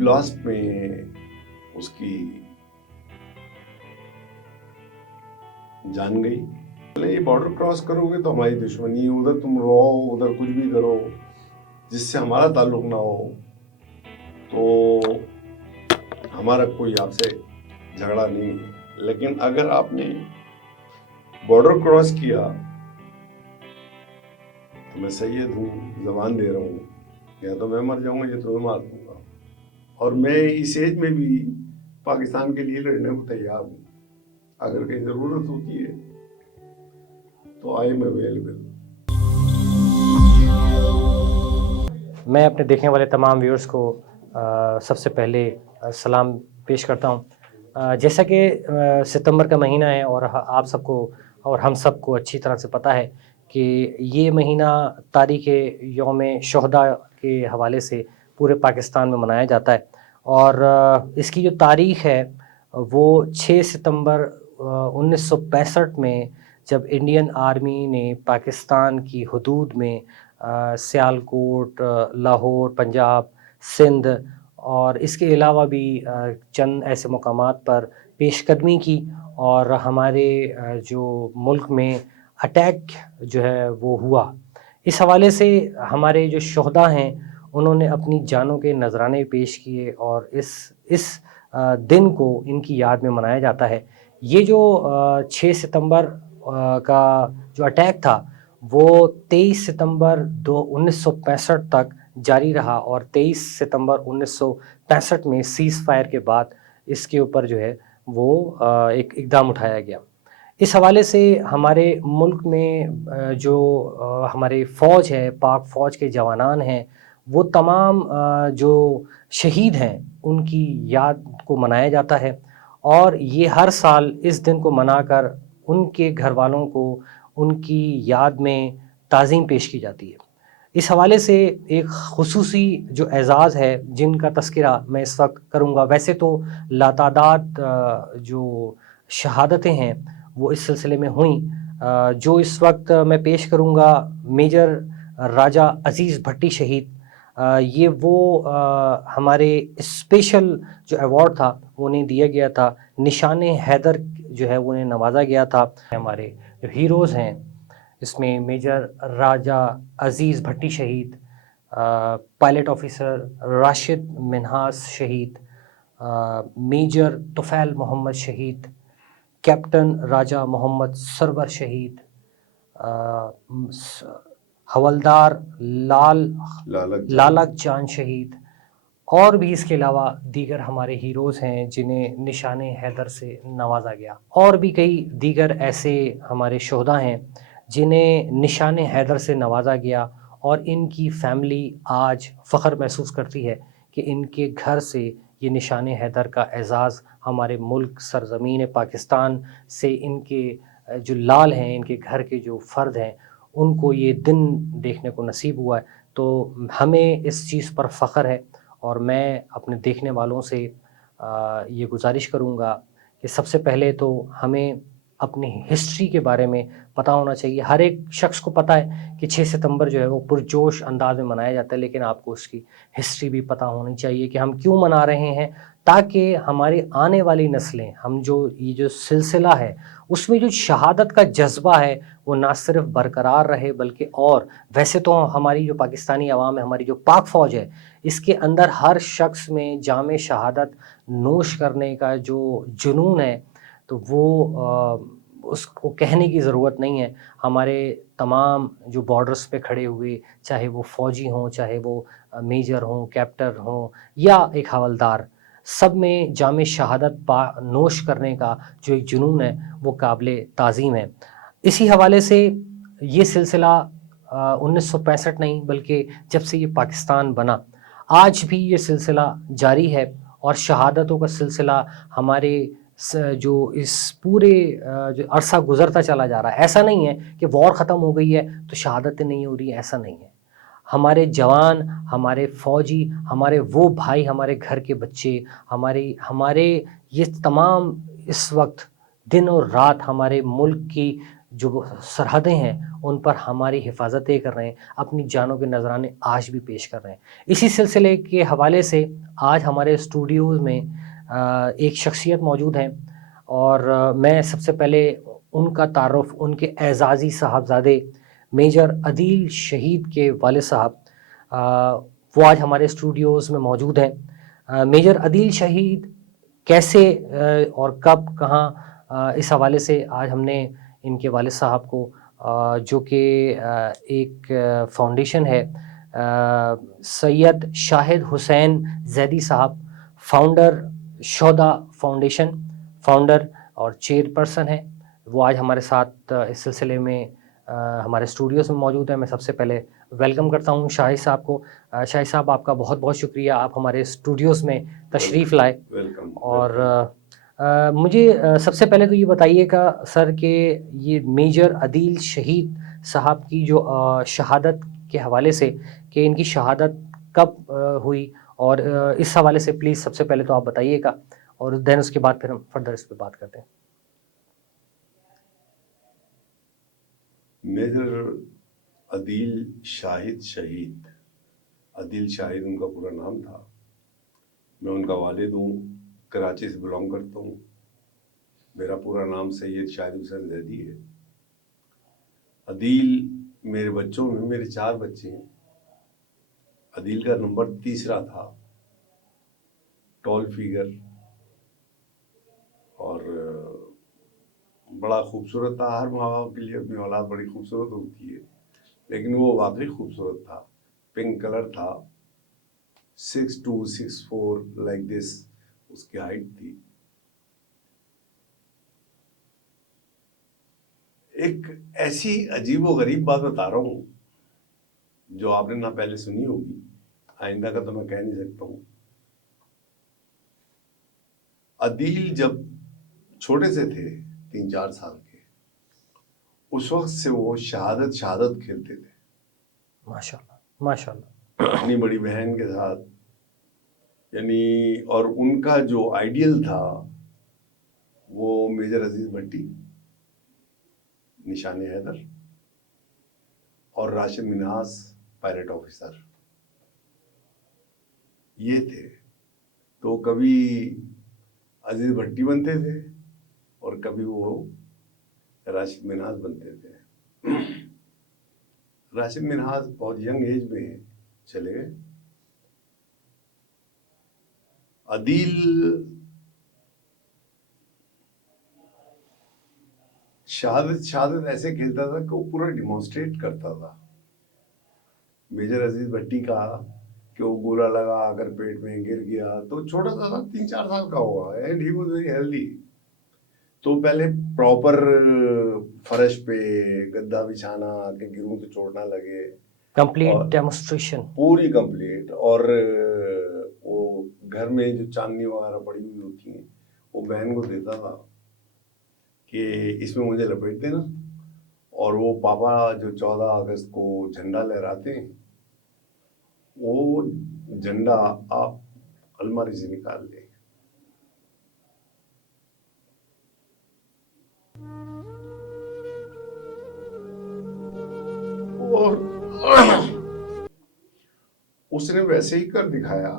Blast में उसकी जान गई। ये बॉर्डर क्रॉस करोगे तो हमारी दुश्मनी है, उधर तुम रहो, उधर कुछ भी करो जिससे हमारा ताल्लुक ना हो, तो हमारा कोई आपसे झगड़ा नहीं है। लेकिन अगर आपने बॉर्डर क्रॉस किया तो मैं सैयद हूँ, जबान दे रहा हूँ, या तो मैं मर जाऊंगा या तुम्हें मार दूंगा। और मैं इस एज में भी पाकिस्तान के लिए लड़ने को तैयार हूँ। अगर कहीं ज़रूरत होती है तो आई एम अवेलेबल। मैं अपने देखने वाले तमाम व्यूअर्स को सबसे पहले सलाम पेश करता हूँ। जैसा कि सितंबर का महीना है और आप सबको और हम सबको अच्छी तरह से पता है कि ये महीना तारीख़ यौम शुहदा के हवाले से पूरे पाकिस्तान में मनाया जाता है। और इसकी जो तारीख़ है वो 6 सितंबर 1965 में, जब इंडियन आर्मी ने पाकिस्तान की हदूद में सियालकोट, लाहौर, पंजाब, सिंध और इसके अलावा भी चंद ऐसे मकामात पर पेशकदमी की और हमारे जो मुल्क में अटैक जो है वो हुआ। इस हवाले से हमारे जो शुहदा हैं उन्होंने अपनी जानों के नजराने पेश किए और इस दिन को इनकी याद में मनाया जाता है। ये जो 6 सितंबर का जो अटैक था वो 23 सितंबर 1965 तक जारी रहा और 23 सितंबर 1965 में सीज़ फायर के बाद इसके ऊपर जो है वो एक इक़दाम उठाया गया। इस हवाले से हमारे मुल्क में जो हमारे फ़ौज है, पाक फ़ौज के जवानान हैं, वो तमाम जो शहीद हैं उनकी याद को मनाया जाता है। और ये हर साल इस दिन को मनाकर उनके घर वालों को उनकी याद में ताज़ीम पेश की जाती है। इस हवाले से एक ख़ुसूसी जो एज़ाज़ है जिनका तज़किरा मैं इस वक्त करूँगा, वैसे तो लातादाद जो शहादतें हैं वो इस सिलसिले में हुई। जो इस वक्त मैं पेश करूँगा मेजर राजा अज़ीज़ भट्टी शहीद, ये वो हमारे स्पेशल जो अवार्ड था वो उन्हें दिया गया था, निशान हैदर जो है वो उन्हें नवाजा गया था। हमारे जो हीरोज़ हैं इसमें मेजर राजा अज़ीज़ भट्टी शहीद, पायलट ऑफिसर राशिद मिन्हास शहीद, मेजर तुफ़ैल मोहम्मद शहीद, कैप्टन राजा मोहम्मद सरवर शहीद, हवलदार लालक जान शहीद, और भी इसके अलावा दीगर हमारे हीरोज़ हैं जिन्हें निशान हैदर से नवाजा गया। और भी कई दीगर ऐसे हमारे शोहदा हैं जिन्हें निशान हैदर से नवाजा गया और इनकी फ़ैमिली आज फ़ख्र महसूस करती है कि इनके घर से ये निशान हैदर का एज़ाज़ हमारे मुल्क सरज़मीन पाकिस्तान से इनके जो लाल हैं, इनके घर के जो फ़र्द हैं, उनको ये दिन देखने को नसीब हुआ है। तो हमें इस चीज़ पर फ़ख्र है और मैं अपने देखने वालों से ये गुजारिश करूँगा कि सबसे पहले तो हमें अपनी हिस्ट्री के बारे में पता होना चाहिए। हर एक शख्स को पता है कि 6 सितंबर जो है वो पुरजोश अंदाज में मनाया जाता है, लेकिन आपको उसकी हिस्ट्री भी पता होनी चाहिए कि हम क्यों मना रहे हैं, ताकि हमारी आने वाली नस्लें, हम जो ये जो सिलसिला है उसमें जो शहादत का जज्बा है वो ना सिर्फ बरकरार रहे बल्कि और वैसे तो हमारी जो पाकिस्तानी अवाम है, हमारी जो पाक फ़ौज है, इसके अंदर हर शख्स में जाम शहादत नोश करने का जो जुनून है तो वो उसको कहने की ज़रूरत नहीं है। हमारे तमाम जो बॉर्डर्स पे खड़े हुए, चाहे वो फ़ौजी हों, चाहे वो मेजर हों, कैप्टन हों या एक हवलदार, सब में जाम शहादत नोश करने का जो एक जुनून है वो काबिल ताज़ीम है। इसी हवाले से ये सिलसिला 1965 नहीं बल्कि जब से ये पाकिस्तान बना आज भी ये सिलसिला जारी है और शहादतों का सिलसिला हमारे जो इस पूरे जो अरसा गुज़रता चला जा रहा है। ऐसा नहीं है कि वॉर ख़त्म हो गई है तो शहादतें नहीं हो रही है, ऐसा नहीं है। हमारे जवान, हमारे फ़ौजी, हमारे वो भाई, हमारे घर के बच्चे, हमारे ये तमाम इस वक्त दिन और रात हमारे मुल्क की جو سرحدیں ہیں ان پر ہماری حفاظتیں کر رہے ہیں، اپنی جانوں کے نذرانے آج بھی پیش کر رہے ہیں۔ اسی سلسلے کے حوالے سے آج ہمارے اسٹوڈیوز میں ایک شخصیت موجود ہیں، اور میں سب سے پہلے ان کا تعارف ان کے اعزازی صاحبزادے میجر عدیل شہید کے والد صاحب، وہ آج ہمارے اسٹوڈیوز میں موجود ہیں۔ میجر عدیل شہید کیسے اور کب کہاں، اس حوالے سے آج ہم نے ان کے والد صاحب کو، جو کہ ایک فاؤنڈیشن ہے، سید شاہد حسین زیدی صاحب، فاؤنڈر شہدا فاؤنڈیشن، فاؤنڈر اور چیئر پرسن ہیں، وہ آج ہمارے ساتھ اس سلسلے میں ہمارے اسٹوڈیوز میں موجود ہیں۔ میں سب سے پہلے ویلکم کرتا ہوں شاہد صاحب کو۔ شاہد صاحب، آپ کا بہت بہت شکریہ، آپ ہمارے اسٹوڈیوز میں تشریف لائے۔ ویلکم۔ اور مجھے سب سے پہلے تو یہ بتائیے گا سر کہ یہ میجر عدیل شہید صاحب کی جو شہادت کے حوالے سے، کہ ان کی شہادت کب ہوئی، اور اس حوالے سے پلیز سب سے پہلے تو آپ بتائیے گا، اور دین اس کے بعد پھر ہم فردر اس پہ بات کرتے ہیں۔ میجر عدیل شاہد شہید، عدیل شاہد ان کا پورا نام تھا۔ میں ان کا والد ہوں، کراچی سے بلانگ کرتا ہوں۔ میرا پورا نام سید شاہد حسین زیدی ہے۔ عدیل میرے بچوں میں، میرے 4 بچے ہیں۔ عدیل کا نمبر 3 تھا، ٹال فیگر، اور بڑا خوبصورت تھا۔ ہر ماں باپ کے لیے اپنی اولاد بڑی خوبصورت ہوتی ہے، لیکن وہ واقعی خوبصورت تھا۔ پنک کلر تھا، 6'2", 6'4" لائک دس اس کی ہائٹ تھی۔ ایک ایسی عجیب و غریب بات بتا رہا ہوں جو آپ نے نہ پہلے سنی ہوگی، آئندہ کا تو میں کہہ نہیں سکتا ہوں۔ عدیل جب چھوٹے سے تھے، 3-4 سال کے، اس وقت سے وہ شہادت کھیلتے تھے ماشاءاللہ ماشاءاللہ۔ اپنی بڑی بہن کے ساتھ، یعنی، اور ان کا جو آئیڈیل تھا وہ میجر عزیز بھٹی، نشان حیدر، اور راشد منہاس پائلٹ آفیسر، یہ تھے۔ تو کبھی عزیز بھٹی بنتے تھے اور کبھی وہ راشد منہاس بنتے تھے۔ راشد منہاس بہت ینگ ایج میں چلے گئے۔ عدیل شہادت ایسے کھیلتا تھا کہ وہ پورا ڈیمانسٹریٹ کرتا تھا۔ میجر عزیز بھٹی کا کہ وہ گولا لگا آ کر پیٹ میں گر گیا، تو چھوٹا سا تھا، 3-4 سال کا ہوگا، and he was very healthy. تو پہلے پراپر فرش پہ گدا بچھانا کہ گروں تو چوٹ نہ لگے، کمپلیٹ ڈیمونسٹریشن، پوری کمپلیٹ۔ اور وہ گھر میں جو چاندنی وغیرہ پڑی ہوئی ہوتی ہیں وہ بہن کو دیتا تھا کہ اس میں مجھے لپیٹ دینا، اور وہ پاپا جو 14 اگست کو جھنڈا لہراتے ہیں، وہ جھنڈا آپ الماری سے نکال لیں۔ اور اس نے ویسے ہی کر دکھایا۔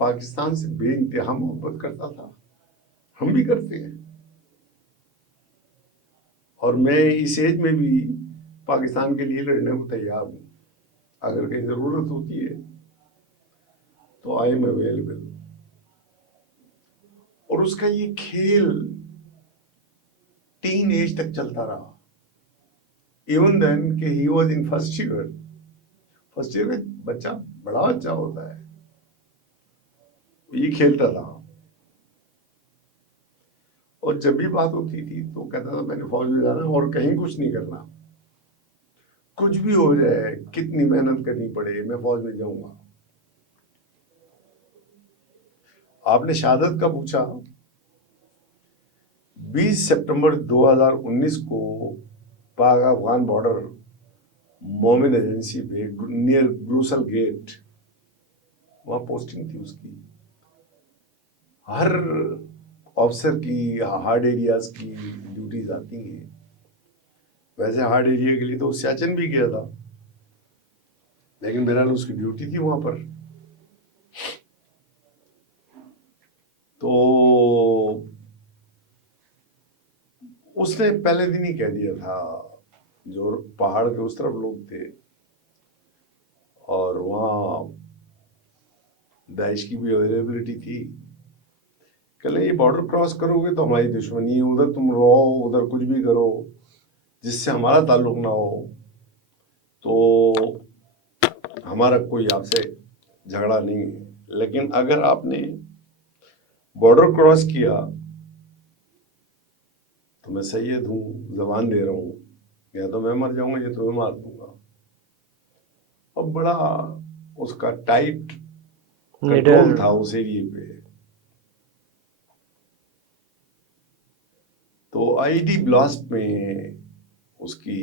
پاکستان سے بے انتہا محبت کرتا تھا، ہم بھی کرتے ہیں، اور میں اس ایج میں بھی پاکستان کے لیے لڑنے کو تیار ہوں۔ اگر کہیں ضرورت ہوتی ہے تو آئی ایم اویلیبل۔ اور اس کا یہ کھیل ٹین ایج تک چلتا رہا، ایون دین کہ he was in first year میں بچہ، بڑا بچہ ہوتا ہے، یہ کھیلتا تھا۔ اور جب بھی بات ہوتی تھی تو کہتا تھا میں نے فوج میں جانا اور کہیں کچھ نہیں کرنا، کچھ بھی ہو جائے، کتنی محنت کرنی پڑے، میں فوج میں جاؤں گا۔ آپ نے شہادت کا پوچھا، 20 سپٹمبر 2019 کو پاک افغان بارڈر مومن ایجنسی پہ نیئر بروسل گیٹ، وہاں پوسٹنگ تھی اس کی۔ ہر ऑफिसर की हार्ड एरियाज की ड्यूटीज आती हैं। वैसे हार्ड एरिया के लिए तो सियाचिन भी गया था, लेकिन बहरहाल उसकी ड्यूटी थी वहां पर। तो उसने पहले दिन ही कह दिया था, जो पहाड़ के उस तरफ लोग थे और वहाँ दाइश की भी अवेलेबिलिटी थी, कहले ये बॉर्डर क्रॉस करोगे तो हमारी दुश्मनी है, उधर तुम रहो, उधर कुछ भी करो, जिससे हमारा ताल्लुक ना हो, तो हमारा कोई आपसे झगड़ा नहीं है। लेकिन अगर आपने बॉर्डर क्रॉस किया तो मैं सैयद हूँ, जबान दे रहा हूँ, या तो मैं मर जाऊंगा या तुम्हें मार दूंगा। और बड़ा उसका टाइट कंट्रोल था उस एरिए पे। तो आईडी ब्लास्ट में उसकी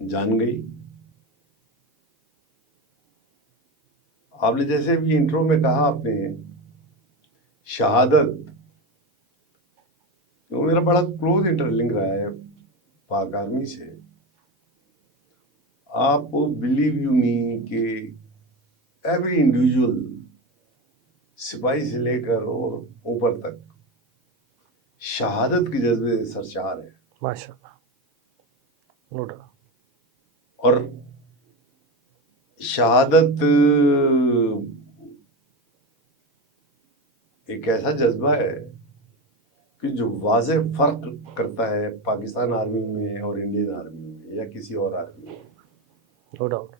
जान गई। आपने जैसे भी इंट्रो में कहा, आपने शहादत, तो मेरा बड़ा क्लोज इंटरलिंक रहा है पाक आर्मी से। आप बिलीव यू मी कि एवरी इंडिविजुअल, सिपाही से लेकर और ऊपर तक, शहादत के जज्बे से सरचार है। माशाल्लाह, नो डाउट। और शहादत एक ऐसा जज्बा है कि जो वाज़ेह फर्क करता है पाकिस्तान आर्मी में और इंडियन आर्मी में या किसी और आर्मी में। No doubt.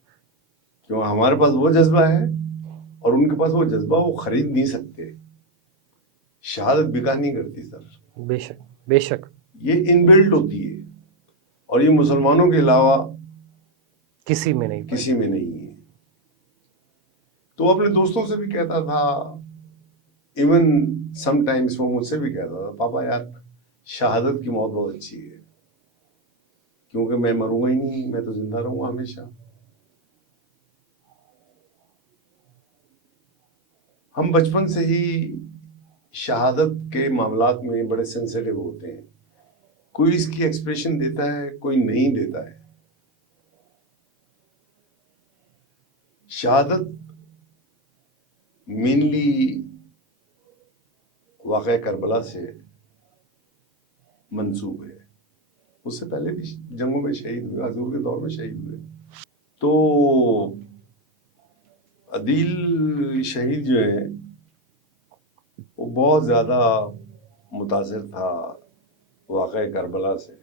क्यों हमारे पास वो जज्बा है और उनके पास वो जज्बा, वो खरीद नहीं सकते। शहादत बिका नहीं करती सर, बेशक बेशक, ये इनबिल्ट होती है, और ये मुसलमानों के अलावा किसी में नहीं किसी में नहीं है। तो अपने दोस्तों से भी कहता था, इवन समटाइम्स वो मुझसे भी कहता था, पापा यार शहादत की मौत बहुत अच्छी है, क्योंकि मैं मरूंगा ही नहीं, मैं तो जिंदा रहूंगा हमेशा। हम बचपन से ही शहादत के मामलात में बड़े सेंसिटिव होते हैं। कोई इसकी एक्सप्रेशन देता है, कोई नहीं देता है। शहादत मेनली वाक़या करबला से मंसूब है। उससे पहले भी जंगों में शहीद हुए, हजूर के दौर में शहीद हुए। तो अदील शहीद जो है वो बहुत ज़्यादा मुतासिर था वाक़या करबला से,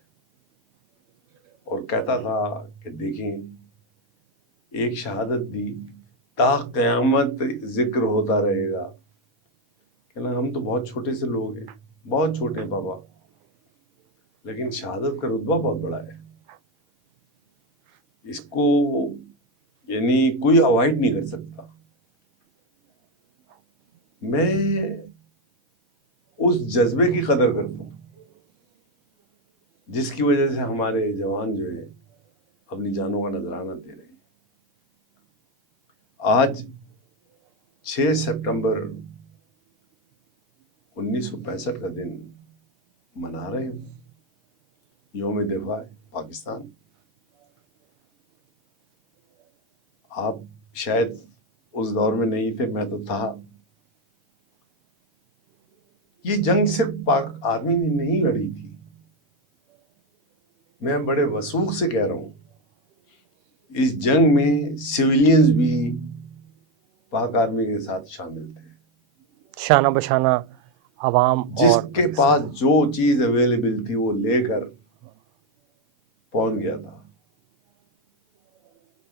और कहता था कि देखें, एक शहादत दी, ता क़यामत जिक्र होता रहेगा। कहना हम तो बहुत छोटे से लोग हैं, बहुत छोटे हैं बाबा, लेकिन शहादत का रुतबा बहुत बड़ा है, इसको यानी कोई अवॉइड नहीं कर सकता। मैं उस जज्बे की कदर करता हूँ जिसकी वजह से हमारे जवान जो है अपनी जानों का नजराना दे रहे हैं। आज 6 सितंबर 1965 का दिन मना रहे हैं, यौम दिफा पाकिस्तान। आप शायद उस दौर में नहीं थे, मैं तो था। ये जंग सिर्फ पाक आर्मी ने नहीं लड़ी थी, मैं बड़े वसूख से कह रहा हूं, इस जंग में सिविलियंस भी पाक आर्मी के साथ शामिल थे। शाना बशाना आवाम और जिसके पास जो चीज अवेलेबल थी वो लेकर पहुंच गया था।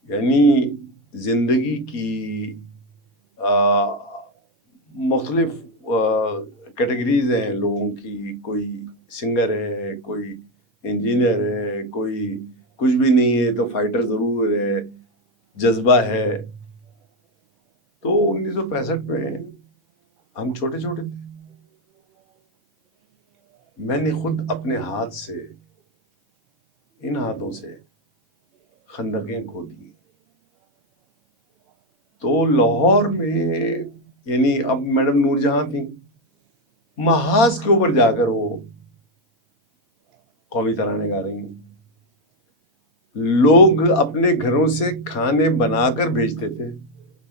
यानी जिंदगी की मुख्तलिफ कैटेगरीज हैं लोगों की। कोई सिंगर है, कोई इंजीनियर है, कोई कुछ भी नहीं है तो फाइटर जरूर है, जज्बा है। तो 1965 में हम छोटे छोटे थे। मैंने खुद अपने हाथ से, इन हाथों से खंदकें खोदी। तो लाहौर में یعنی اب میڈم نور جہاں تھیں، محاذ کے اوپر جا کر وہ قومی ترانے گا رہی ہیں. لوگ اپنے گھروں سے کھانے بنا کر بھیجتے تھے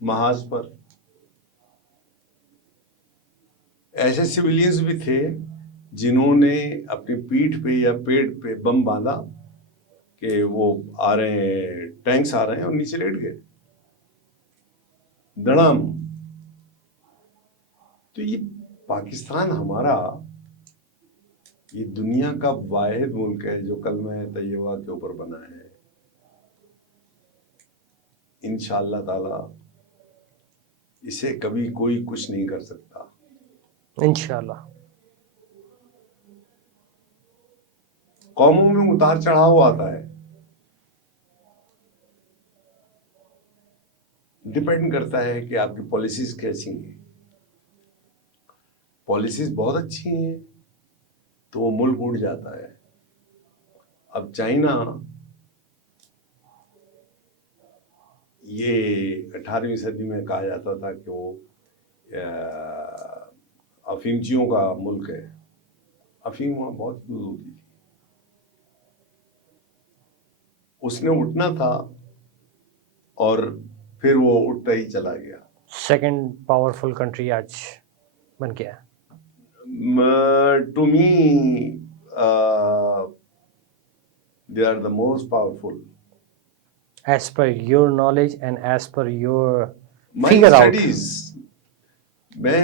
محاذ پر. ایسے سویلینز بھی تھے جنہوں نے اپنی پیٹھ پہ یا پیٹ پہ بم باندھا کہ وہ آ رہے ہیں، ٹینکس آ رہے ہیں، اور نیچے لیٹ گئے دڑام. تو یہ پاکستان ہمارا یہ دنیا کا واحد ملک ہے جو کلمہ طیبہ کے اوپر بنا ہے. انشاءاللہ تعالی اسے کبھی کوئی کچھ نہیں کر سکتا. انشاءاللہ. قوموں میں اتار چڑھاؤ آتا ہے، ڈپینڈ کرتا ہے کہ آپ کی پالیسیز کیسی ہیں. پالیسیز بہت اچھی ہیں تو وہ ملک اٹھ جاتا ہے. اب چائنا یہ 18ویں صدی میں کہا جاتا تھا کہ وہ افیمچیوں کا ملک ہے. افیم وہاں بہت یوز ہوتی تھی. اس نے اٹھنا تھا اور پھر وہ اٹھتا ہی چلا گیا. سیکنڈ پاورفل کنٹری آج بن گیا. To me they are the most powerful. As per your knowledge and as per your My figure out. studies, میں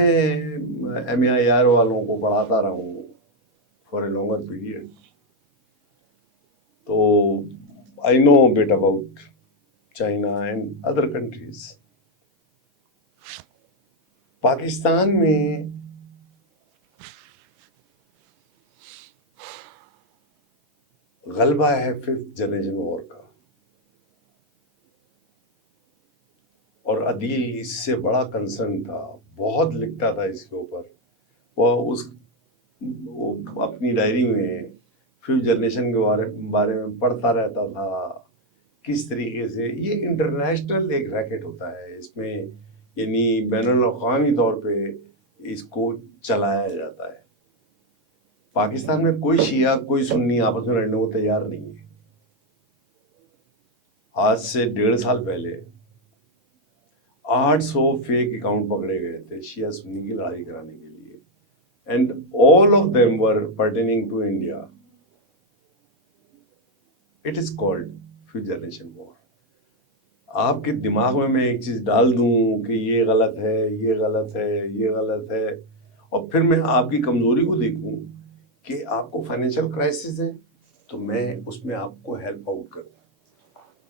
MAIR والوں کو پڑھاتا رہا ہوں for a longer period. تو I know a bit about China and other countries. Pakistan میں غلبہ ہے 5th جنریشن وار کا، اور عدیل اس سے بڑا کنسرن تھا، بہت لکھتا تھا اس کے اوپر. وہ اپنی ڈائری میں 5th جنریشن کے بارے میں پڑھتا رہتا تھا. کس طریقے سے یہ انٹرنیشنل ایک ریکٹ ہوتا ہے، اس میں یعنی بین الاقوامی طور پہ اس کو چلایا جاتا ہے. پاکستان میں کوئی شیعہ کوئی سنی آپس میں لڑنے کو تیار نہیں ہے. آج سے 1.5 سال پہلے 800 فیک اکاؤنٹ پکڑے گئے تھے شیعہ سنی کی لڑائی کرانے کے لیے. And all of them were pertaining to India. It is called 5th generation war. آپ کے دماغ میں ایک چیز ڈال دوں کہ یہ غلط ہے، یہ غلط ہے، یہ غلط ہے، اور پھر میں آپ کی کمزوری کو دیکھوں کہ آپ کو فائنینشیل کرائسس ہے تو میں اس میں آپ کو ہیلپ آؤٹ کروں.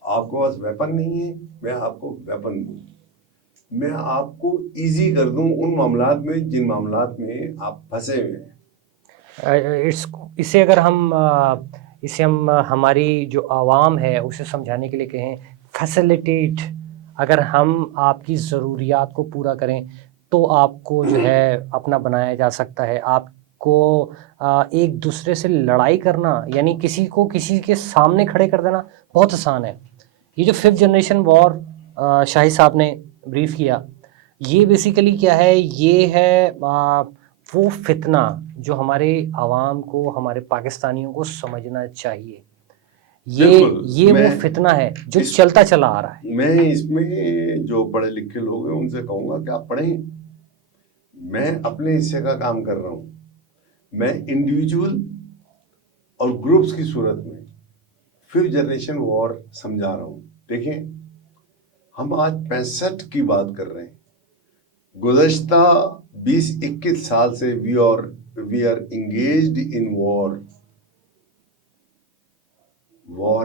آپ کے پاس ویپن نہیں ہے، میں آپ کو ویپن دوں. میں آپ کو ایزی کر دوں ان معاملات میں جن معاملات میں آپ پھنسے ہوئے ہیں. اسے ہم ہماری جو عوام ہے اسے سمجھانے کے لیے کہیں فیسیلیٹیٹ، اگر ہم آپ کی ضروریات کو پورا کریں تو آپ کو جو ہے اپنا بنایا جا سکتا ہے. آپ کو ایک دوسرے سے لڑائی کرنا یعنی کسی کو کسی کے سامنے کھڑے کر دینا بہت آسان ہے. یہ جو 5th جنریشن وار شاہد صاحب نے بریف کیا، یہ بیسیکلی کیا ہے؟ یہ ہے وہ فتنہ جو ہمارے عوام کو، ہمارے پاکستانیوں کو سمجھنا چاہیے. یہ وہ فتنہ ہے جو چلتا چلا آ رہا ہے. میں اس میں جو پڑھے لکھے لوگ ہیں ان سے کہوں گا کہ آپ پڑھیں. میں اپنے حصے کا کام کر رہا ہوں. میں انڈیویجول اور گروپس کی صورت میں 5th جنریشن وار سمجھا رہا ہوں. دیکھیں، ہم آج 65 کی بات کر رہے ہیں. گزشتہ 20-21 سال سے we are engaged in war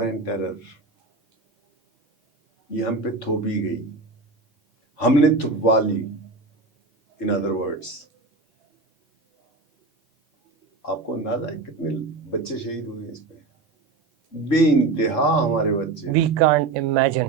and terror. یہ ہم پہ تھوپی گئی، ہم نے تھپوا لی. ان ادر ورڈس، آپ کو اندازہ ہے کتنے بچے شہید ہوئے اس پہ؟ بے انتہا ہمارے بچے. We can't imagine.